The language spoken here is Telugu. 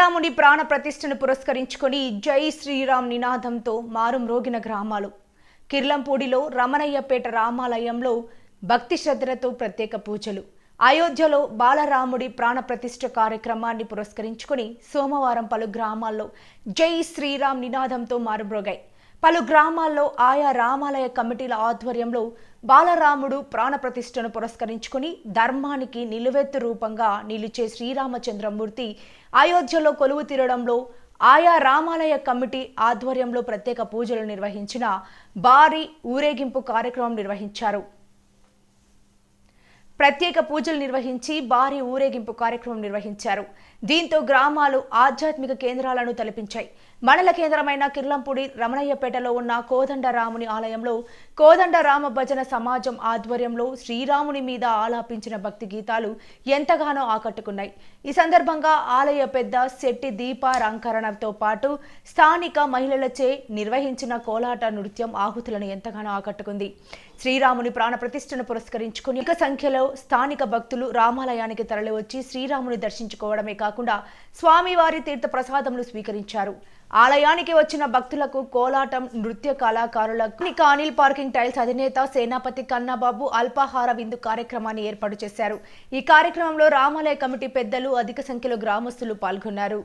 శ్రీరాముని ప్రాణ ప్రతిష్టను పురస్కరించుకొని జై శ్రీరామ్ నినాదంతో మారుమ్రోగిన గ్రామాలు. కిర్లంపూడిలో రమణయ్యపేట రామాలయంలో భక్తి శ్రద్ధలతో ప్రత్యేక పూజలు. అయోధ్యలో బాలరాముడి ప్రాణ ప్రతిష్ఠ కార్యక్రమాన్ని పురస్కరించుకొని సోమవారం పలు గ్రామాల్లో జై శ్రీరామ్ నినాదంతో మారుమ్రోగాయి. పలు గ్రామాల్లో ఆయా రామాలయ కమిటీల ఆధ్వర్యంలో బాలరాముడు ప్రాణ ప్రతిష్టను పురస్కరించుకుని ధర్మానికి నిలువెత్తు రూపంగా నిలిచే శ్రీరామచంద్రమూర్తి అయోధ్యలో కొలువు తీరడంలో ఆయా రామాలయ కమిటీ ఆధ్వర్యంలో ప్రత్యేక పూజలు నిర్వహించిన భారీ ఊరేగింపు కార్యక్రమం నిర్వహించారు. ప్రత్యేక పూజలు నిర్వహించి భారీ ఊరేగింపు కార్యక్రమం నిర్వహించారు. దీంతో గ్రామాలు ఆధ్యాత్మిక కేంద్రాలను తలపించాయి. మండల కేంద్రమైన కిర్లంపూడి రమణయ్యపేటలో ఉన్న కోదండరాముని ఆలయంలో కోదండరామ భజన సమాజం ఆధ్వర్యంలో శ్రీరాముని మీద ఆలాపించిన భక్తి గీతాలు ఎంతగానో ఆకట్టుకున్నాయి. ఈ సందర్భంగా ఆలయ పెద్ద శెట్టి దీపాలంకరణతో పాటు స్థానిక మహిళలచే నిర్వహించిన కోలాట నృత్యం ఆహుతులను ఎంతగానో ఆకట్టుకుంది. శ్రీరాముని ప్రాణ ప్రతిష్టను పురస్కరించుకుని అధిక సంఖ్యలో స్థానిక భక్తులు రామాలయానికి తరలివచ్చి శ్రీరాముని దర్శించుకోవడమే కాకుండా స్వామివారి తీర్థ ప్రసాదములు స్వీకరించారు. ఆలయానికి వచ్చిన భక్తులకు కోలాటం నృత్య కళాకారులకు అనిల్ పార్కింగ్ టైల్స్ అధినేత సేనాపతి కన్నాబాబు అల్పాహార విందు కార్యక్రమాన్ని ఏర్పాటు చేశారు. ఈ కార్యక్రమంలో రామాలయ కమిటీ పెద్దలు అధిక సంఖ్యలో గ్రామస్తులు పాల్గొన్నారు.